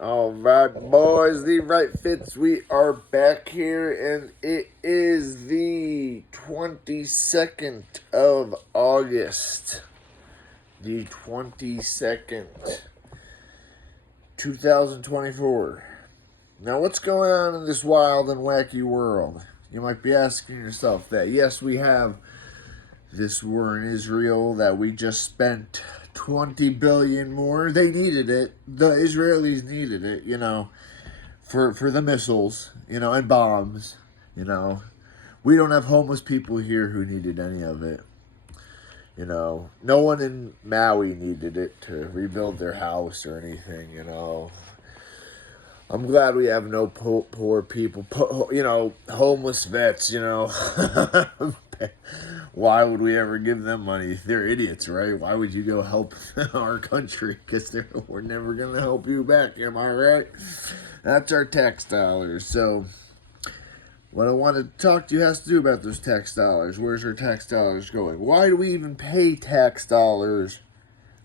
All right, boys, the right fits. We are back here, and it is the 22nd of August. The 22nd, 2024. Now, what's going on in this wild and wacky world? You might be asking yourself that. Yes, we have this war in Israel that we just spent 20 billion more. They needed it. The Israelis needed it, for the missiles, and bombs, you know. We don't have homeless people here who needed any of it. No one in Maui needed it to rebuild their house or anything. I'm glad we have no poor people, homeless vets. Why would we ever give them money? They're idiots, right? Why would you go help our country? Because we're never going to help you back, am I right? That's our tax dollars. So what I want to talk to you has to do about those tax dollars. Where's our tax dollars going? Why do we even pay tax dollars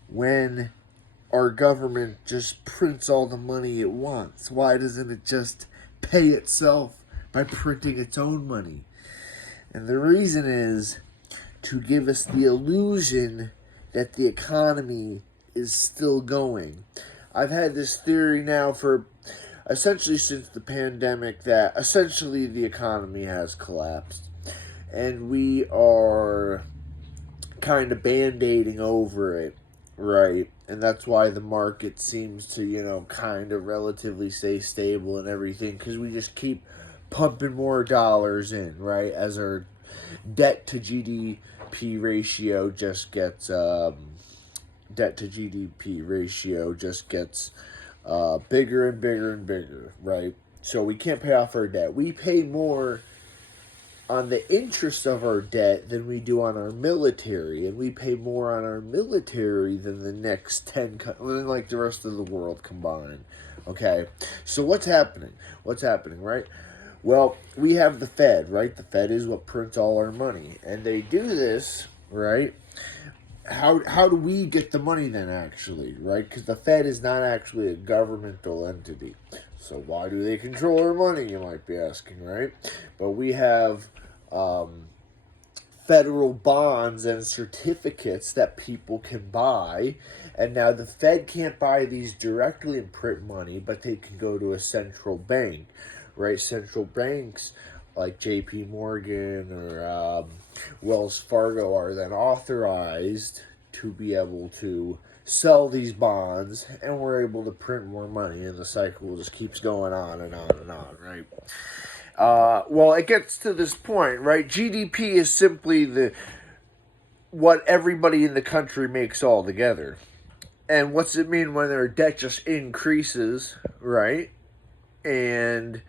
when our government just prints all the money it wants? Why doesn't it just pay itself by printing its own money? And the reason is to give us the illusion that the economy is still going. I've had this theory now for essentially since the pandemic that essentially the economy has collapsed. And we are kind of band-aiding over it, right? And that's why the market seems to, kind of relatively stay stable and everything, because we just keep pumping more dollars in, right? As our debt to GDP ratio just gets bigger and bigger and bigger, right? So we can't pay off our debt. We pay more on the interest of our debt than we do on our military, and we pay more on our military than the next 10, than like the rest of the world combined. Okay, so what's happening? Right? Well, we have the Fed, right? The Fed is what prints all our money, and they do this, right? How do we get the money then, actually, right? Because the Fed is not actually a governmental entity. So why do they control our money, you might be asking, right? But we have federal bonds and certificates that people can buy. And now the Fed can't buy these directly and print money, but they can go to a central bank, right? Central banks like JP Morgan or Wells Fargo are then authorized to be able to sell these bonds, and we're able to print more money, and the cycle just keeps going on and on and on, right? Well, it gets to this point, right? GDP is simply what everybody in the country makes all together. And what's it mean when their debt just increases, right? And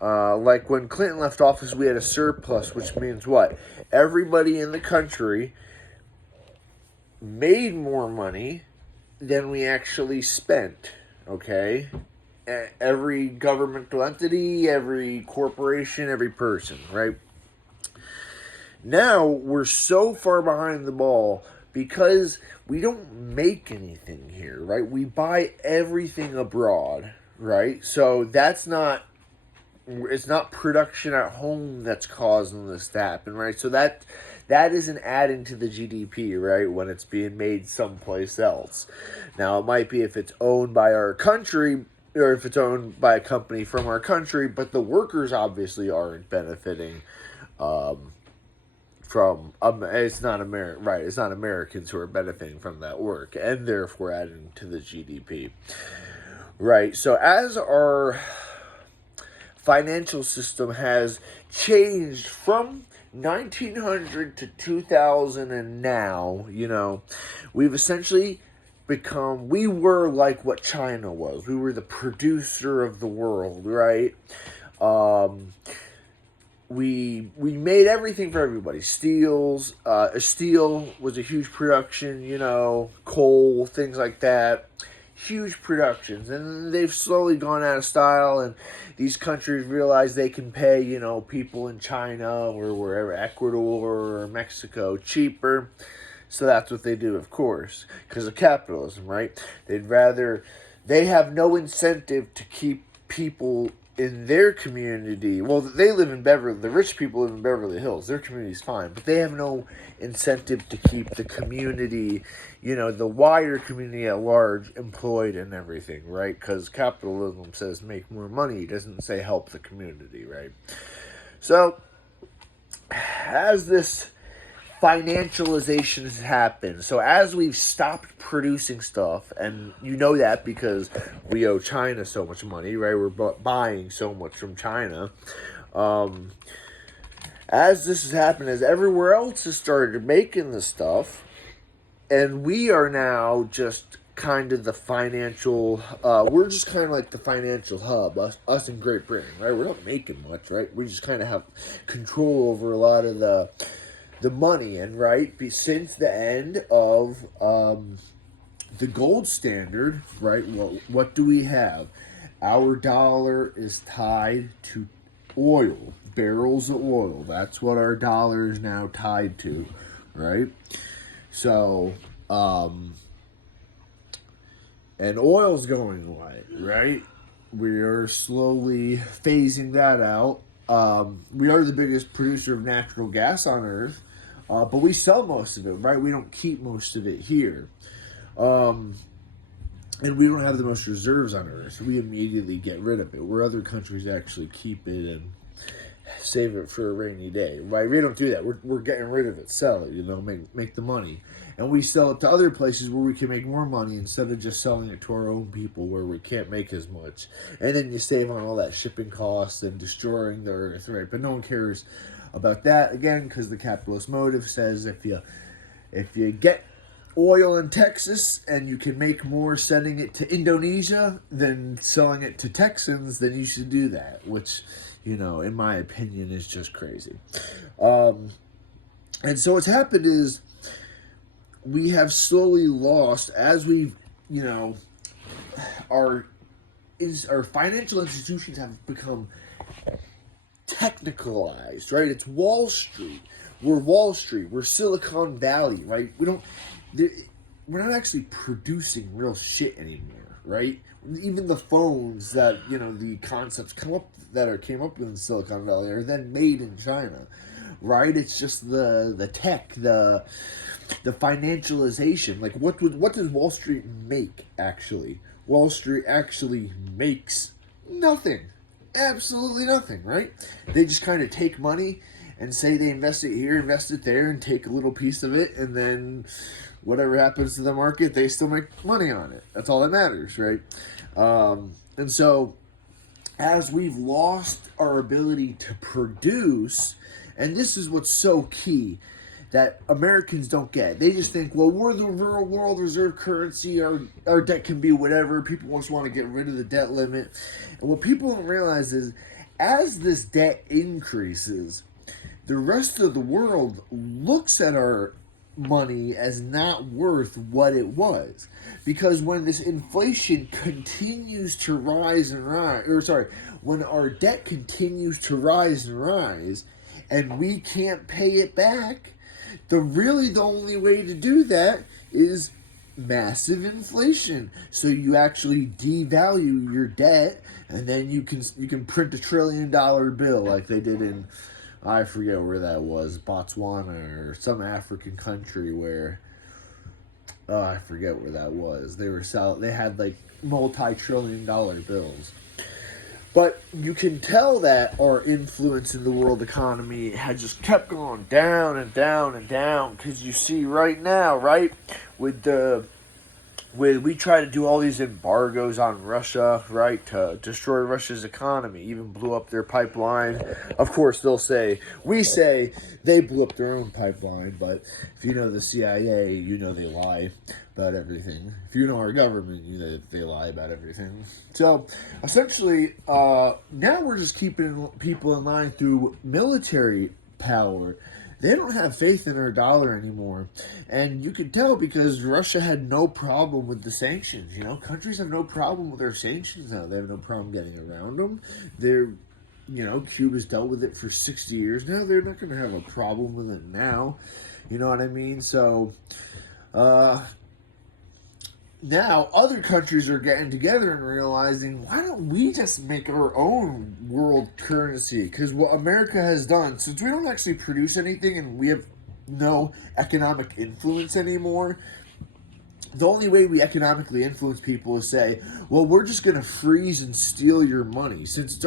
like when Clinton left office, we had a surplus, which means what? Everybody in the country made more money than we actually spent, okay? Every governmental entity, every corporation, every person, right? Now we're so far behind the ball because we don't make anything here, right? We buy everything abroad, right? So it's not production at home that's causing this to happen, right? So that isn't adding to the GDP, right, when it's being made someplace else. Now, it might be if it's owned by our country or if it's owned by a company from our country, but the workers obviously aren't benefiting from it's not right, it's not Americans who are benefiting from that work and therefore adding to the GDP. Right. So as our financial system has changed from 1900 to 2000 and now, we've essentially we were like what China was. We were the producer of the world, right? We made everything for everybody. Steel was a huge production, coal, things like that. Huge productions, and they've slowly gone out of style, and these countries realize they can pay, people in China or wherever, Ecuador or Mexico, So that's what they do, of course, because of capitalism, right? they have no incentive to keep people in their community. Well, they live in Beverly. The rich people live in Beverly Hills. Their community's fine, but they have no incentive to keep the community, the wider community at large, employed and everything, right? Because capitalism says make more money. It doesn't say help the community, right? So, as this financialization has happened. So as we've stopped producing stuff, and you know that because we owe China so much money, right? We're buying so much from China. As this has happened, as everywhere else has started making the stuff, and we are now just kind of the financial, we're just kind of like the financial hub, us in Great Britain, right? We're not making much, right? We just kind of have control over a lot of the money, and right, since the end of the gold standard, right, well, what do we have? Our dollar is tied to oil, barrels of oil. That's what our dollar is now tied to, right? So, and oil's going away, right? We are slowly phasing that out. We are the biggest producer of natural gas on Earth. But we sell most of it, right? We don't keep most of it here. And we don't have the most reserves on Earth, so we immediately get rid of it, where other countries actually keep it and save it for a rainy day, right? We don't do that. We're getting rid of it, sell it, make the money. And we sell it to other places where we can make more money instead of just selling it to our own people where we can't make as much. And then you save on all that shipping costs and destroying the Earth, right? But no one cares about that, again, because the capitalist motive says if you get oil in Texas and you can make more sending it to Indonesia than selling it to Texans, then you should do that, which, in my opinion, is just crazy. And so what's happened is we have slowly lost, as we've, our financial institutions have become technicalized, right? It's Wall Street. We're Wall Street. We're Silicon Valley, right? We're not actually producing real shit anymore, right? Even the phones that, the concepts came up with in Silicon Valley are then made in China, right? It's just the tech, the financialization. Like, what does Wall Street make, actually? Wall Street actually makes nothing. Absolutely nothing, right? They just kind of take money and say they invest it here, invest it there, and take a little piece of it, and then whatever happens to the market, they still make money on it. That's all that matters, right? And so, as we've lost our ability to produce, and this is what's so key that Americans don't get. They just think, well, we're the real world reserve currency. Our debt can be whatever. People just want to get rid of the debt limit. And what people don't realize is, as this debt increases, the rest of the world looks at our money as not worth what it was. Because when this inflation continues to rise and rise, when our debt continues to rise and we can't pay it back, the only way to do that is massive inflation. So you actually devalue your debt, and then you can print $1 trillion bill like they did in, I forget where that was, Botswana or some African country where, I forget where that was. They had like multi-trillion-dollar bills. But you can tell that our influence in the world economy has just kept going down and down and down. Because you see right now, right, we try to do all these embargoes on Russia, right, to destroy Russia's economy, even blew up their pipeline. Of course, we say they blew up their own pipeline, but if you know the CIA, you know they lie about everything. If you know our government, you know they lie about everything. So, essentially, now we're just keeping people in line through military power. They don't have faith in our dollar anymore. And you can tell because Russia had no problem with the sanctions. Countries have no problem with their sanctions now. They have no problem getting around them. Cuba's dealt with it for 60 years now. They're not going to have a problem with it now. You know what I mean? So, now other countries are getting together and realizing, why don't we just make our own world currency? Because what America has done, since we don't actually produce anything and we have no economic influence anymore, the only way we economically influence people is say, well, we're just going to freeze and steal your money. Since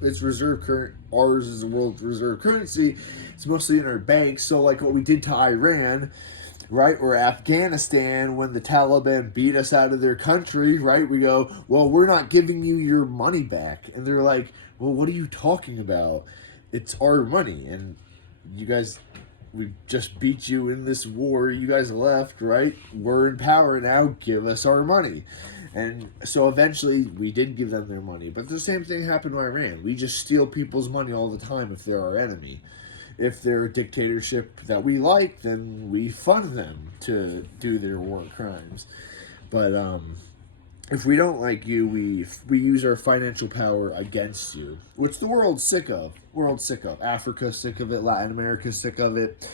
it's reserve current, ours is the world reserve currency, it's mostly in our banks. So like what we did to Iran, right, or Afghanistan when the Taliban beat us out of their country, right, we go, well, we're not giving you your money back. And they're like, well, what are you talking about? It's our money. And you guys, we just beat you in this war. You guys left, right? We're in power now. Give us our money. And so eventually we did give them their money. But the same thing happened to Iran. We just steal people's money all the time if they're our enemy. If they're a dictatorship that we like, then we fund them to do their war crimes. But if we don't like you, we use our financial power against you, which the world's sick of. World's sick of. Africa's sick of it. Latin America's sick of it.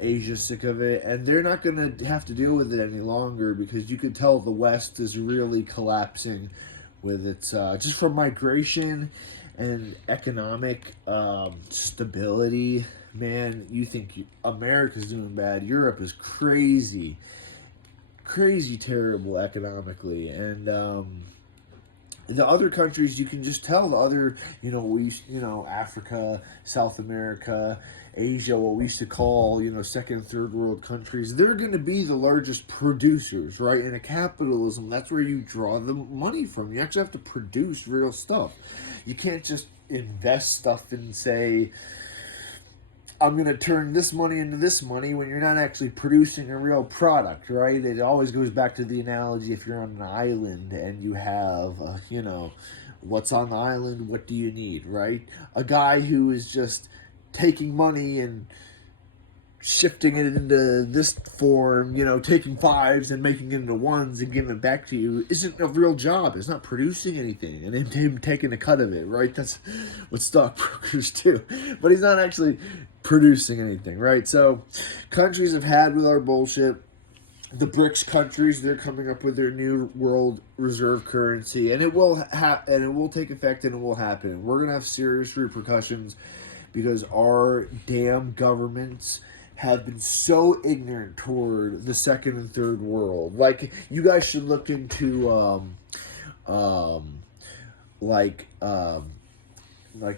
Asia's sick of it. And they're not going to have to deal with it any longer, because you could tell the West is really collapsing with its, just from migration and economic stability. Man, you think America's doing bad. Europe is crazy terrible economically. And the other countries, you can just tell the other, Africa, South America, Asia, what we used to call, second, third world countries, they're going to be the largest producers, right? In a capitalism, that's where you draw the money from. You actually have to produce real stuff. You can't just invest stuff and say, I'm going to turn this money into this money, when you're not actually producing a real product, right? It always goes back to the analogy, if you're on an island and you have, what's on the island, what do you need, right? A guy who is just taking money and shifting it into this form, taking fives and making it into ones and giving it back to you, isn't a real job. It's not producing anything. And him taking a cut of it, right? That's what stockbrokers do. But he's not actually producing anything, right? So countries have had with our bullshit. The BRICS countries, they're coming up with their new world reserve currency, and it will and it will take effect, and it will happen. We're gonna have serious repercussions because our damn governments have been so ignorant toward the second and third world. Like, you guys should look into like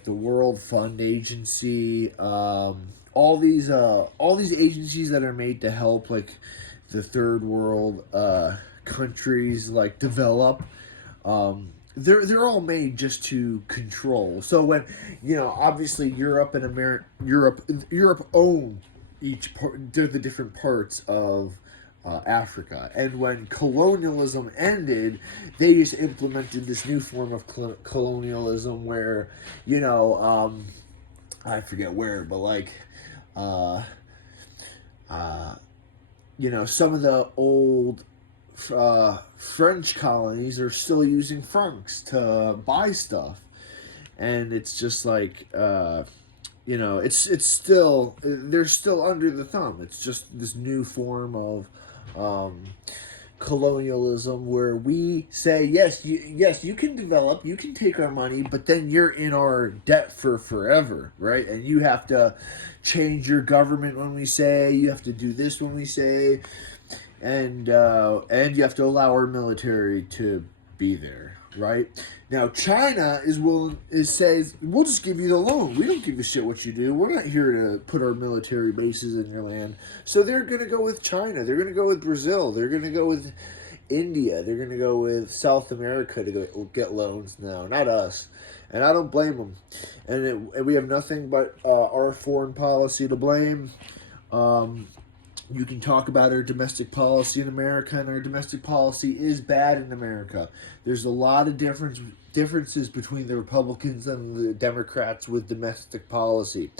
the World Fund Agency, all these agencies that are made to help like the third world countries like develop. They're all made just to control. So when obviously Europe and Europe own each part, the different parts of Africa. And when colonialism ended, they just implemented this new form of colonialism where, I forget where, but like, some of the old French colonies are still using francs to buy stuff. And it's just like, it's still, they're still under the thumb. It's just this new form of colonialism where we say, yes, you can develop, you can take our money, but then you're in our debt for forever, right? And you have to change your government when we say, you have to do this when we say, and you have to allow our military to be there, right? Now China says, we'll just give you the loan. We don't give a shit what you do. We're not here to put our military bases in your land. So they're going to go with China. They're going to go with Brazil. They're going to go with India. They're going to go with South America to go get loans now, not us. And I don't blame them. And we have nothing but our foreign policy to blame. You can talk about our domestic policy in America, and our domestic policy is bad in America. There's a lot of differences between the Republicans and the Democrats with domestic policy.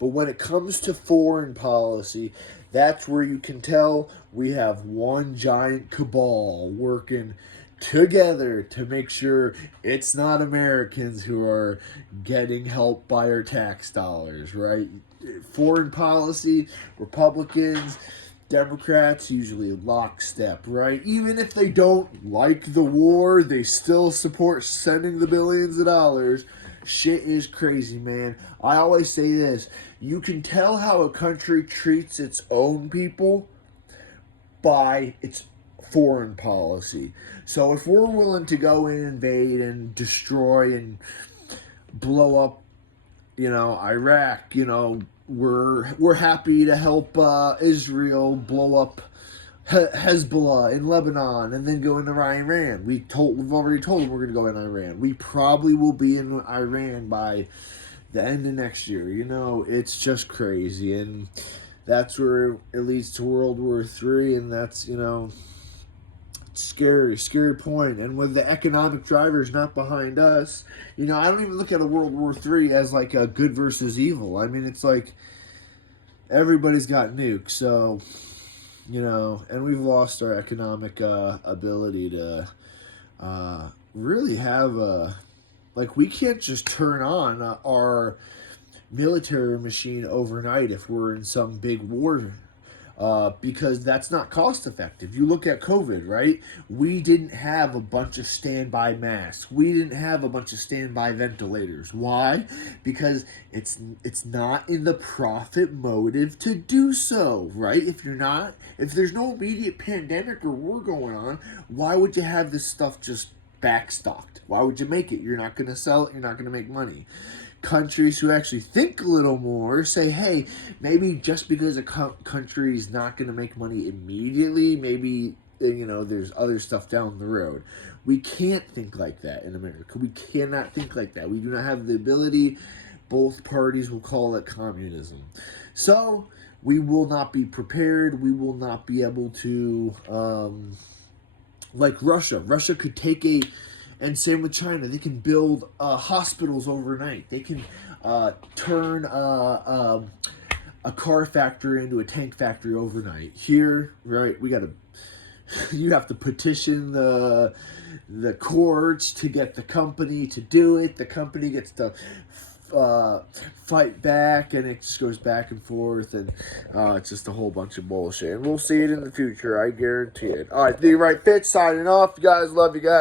But when it comes to foreign policy, that's where you can tell we have one giant cabal working together to make sure it's not Americans who are getting help by our tax dollars, right? Foreign policy, Republicans, Democrats usually lockstep, right? Even if they don't like the war, they still support sending the billions of dollars. Shit is crazy, man. I always say this: you can tell how a country treats its own people by its foreign policy. So if we're willing to go in, invade, and destroy and blow up, Iraq, we're happy to help Israel blow up Hezbollah in Lebanon and then go into Iran. We've already told them we're going to go in Iran. We probably will be in Iran by the end of next year. It's just crazy, and that's where it leads to World War III, and that's scary point. And with the economic drivers not behind us, I don't even look at a World War III as like a good versus evil. I mean, it's like everybody's got nukes, so and we've lost our economic ability to really have we can't just turn on our military machine overnight if we're in some big war, because that's not cost effective. You look at COVID, right? We didn't have a bunch of standby masks. We didn't have a bunch of standby ventilators. Why? Because it's not in the profit motive to do so, right? If there's no immediate pandemic or war going on, why would you have this stuff just backstocked? Why would you make it? You're not going to sell it. You're not going to make money. Countries who actually think a little more say, hey, maybe just because a country is not going to make money immediately, maybe there's other stuff down the road. We can't think like that in America. We cannot think like that. We do not have the ability. Both parties will call it communism. So we will not be prepared. We will not be able to, like Russia. Russia could take and same with China. They can build hospitals overnight. They can turn a car factory into a tank factory overnight. Here, right, you have to petition the courts to get the company to do it. The company gets to fight back, and it just goes back and forth, and it's just a whole bunch of bullshit. And we'll see it in the future, I guarantee it. All right, The Right Fit signing off. You guys, love you guys.